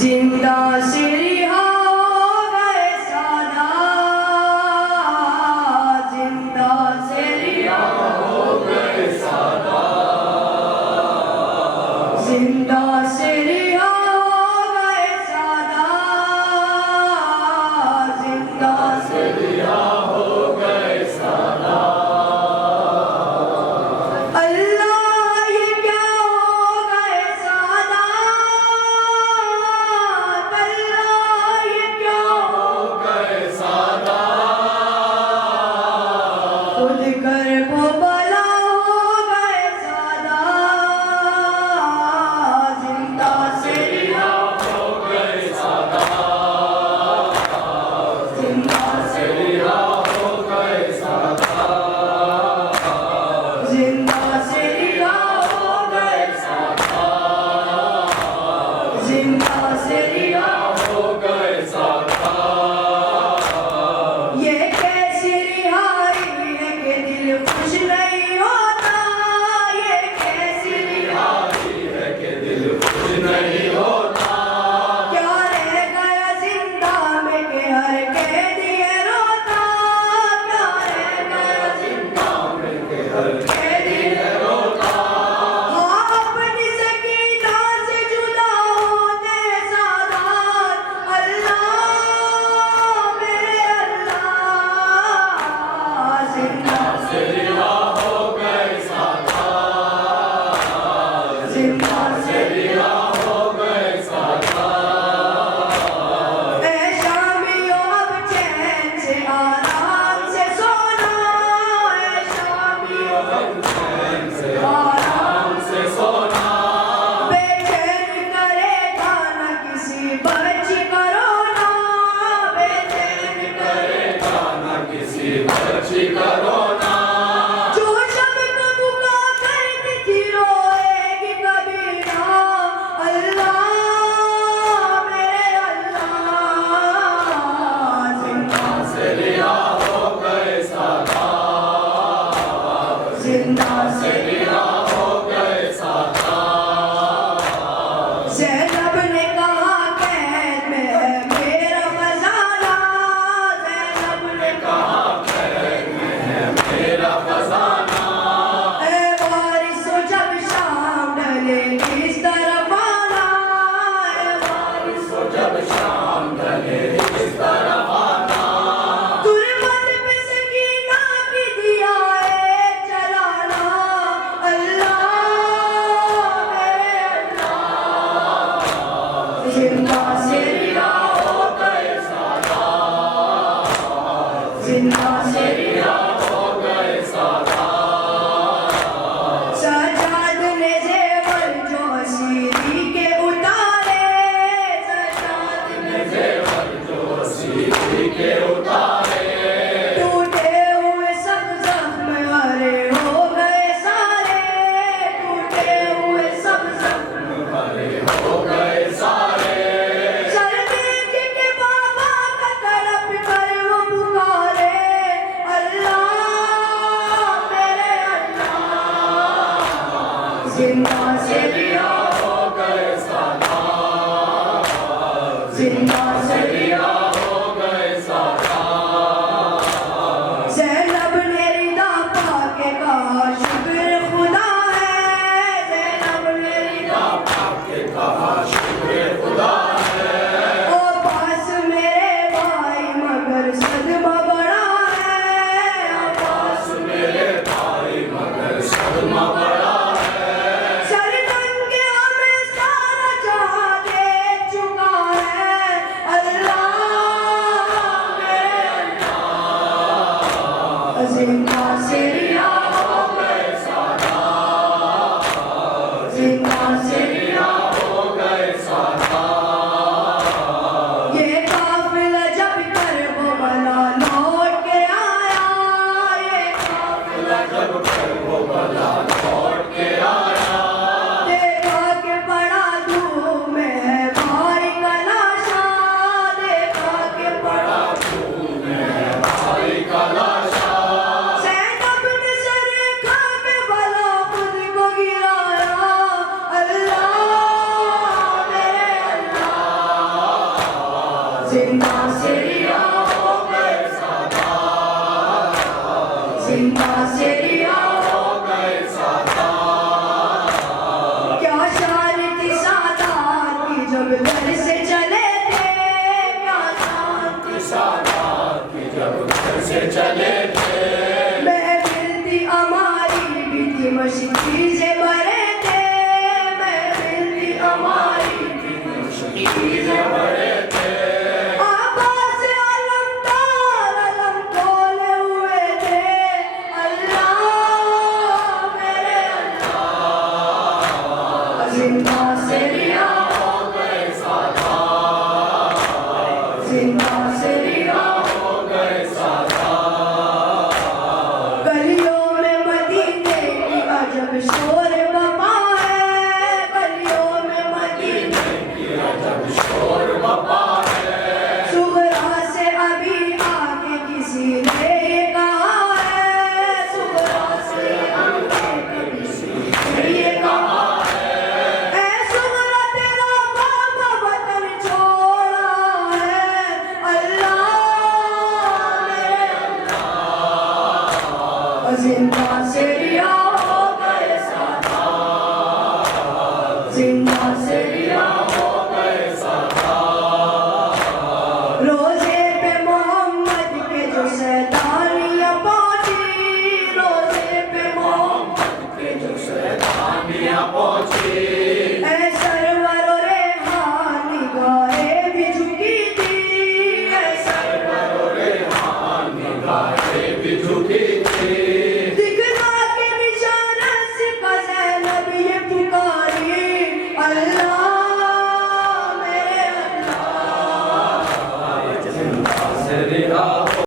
जिंदा से रिहा हो गए सादात, जिंदा से रिहा हो गए सादात, जिंदा से रिहा हो गए सादात, जिंदा से रिहा हो गए सादात। अल्लाह ये क्या हो गए सादात, अल्लाह ये क्या हो गए सादात, खुद कर वो भला हो गए सादात, जिंदा से रिहा हो गए सादात, जिंदा से रिहा हो गए सादात, जिंदा से रिहा हो गए सादात, जिंदा से रिहा हो गए सादात। ये कैसी रिहाई है कि दिल खुश नहीं होता, ये कैसी रिहाई है कि दिल खुश नहीं होता। क्या रह गया जिंदा में कि हर कैदी है रोता, क्या रह गया जिंदा में कि हर कैदी है रोता। हाँ अपनी सकीना से जुदा होते सादात, अल्लाह मेरे अल्लाह, जिंदा से रिहा हो गए सादात, जिंदा से रिहा हो गए सादात। ऐ शामियों अब चैन से आराम से सोना, ऐ शामियों अब चैन से आराम से सोना। बेचैन करेगा न किसी बच्ची का रोना, बेचैन करेगा न किसी बच्ची का रोना। जो शब को बुका करती थी रोएगी कभी ना, अल्लाह मेरे अल्लाह, जिंदा से रिहा हो गए सादात, जिंदा से रिहा हो गए सादात। ज़ैनब ने कहा कैद में है मेरा खजाना, ज़ैनब ने कहा कैद में है मेरा खजाना। ऐ वारिसो जब शाम ढले किस तरफ आना, ऐ वारिसो जब शाम ढले किस तरफ आना। तुरबत पे सकीना की दिया है जलाना, अल्लाह मेरे अल्लाह, जिंदा से रिहा हो गए सादात, जिंदा से रिहा हो गए सादात। सजाद ने ज़ेवर जो हसीरी के उतारे, सजाद ने ज़ेवर जो हसीरी के उतारे। टूटे हुए सब ज़ख्म हरे हो गए सारे, टूटे हुए सब ज़ख्म हरे हो गए सारे। सर देख के बाबा का तड़प कर वो पुकारे, अल्लाह मेरे अल्लाह, जिंदा से रिहा हो गए सादात, जिंदा से रिहा हो गए सादात। ज़ैनब ने रिदा पाके कहा शुक्र खुदा है, ज़ैनब ने रिदा पाके कहा शुक्र खुदा है। ओ पास मेरे भाई मगर सदमा बड़ा है, ओ पास मेरे भाई मगर सदमा बड़ा है। सर नंगे हमें सारा जहां दे चुका है, जिंदा से रिहा हो गए सादात, जिंदा से रिहा हो गए सादात। क्या शान थी सादात की जब घर से चले थे, क्या शान थी सादात की जब घर से चले थे। महफिल थी हमारी भी थी मस्ती से भरे थे, महफिल थी हमारी भी थी मस्ती से भरे थे। आवाज़ अलमदार अलम खोले हुए थे, अल्लाह मेरे अल्लाह। जिंदा से रिहा हो गए सादात, जिंदा से रिहा हो गए सादात। गलियों में मदीने की अजब शोर बपा है, गलियों में मदीने की अजब शोर बपा है। सुगरा से अभी आगे किसी ने ये कहा है, सुगरा से आगे किसी ने ये कहा है। ऐ सुगरा तेरा बाबा वतन छोड़ा है, अल्लाह मेरे अल्लाह। जिंदा से रिहा हो गए सादात, जिंदा से रिहा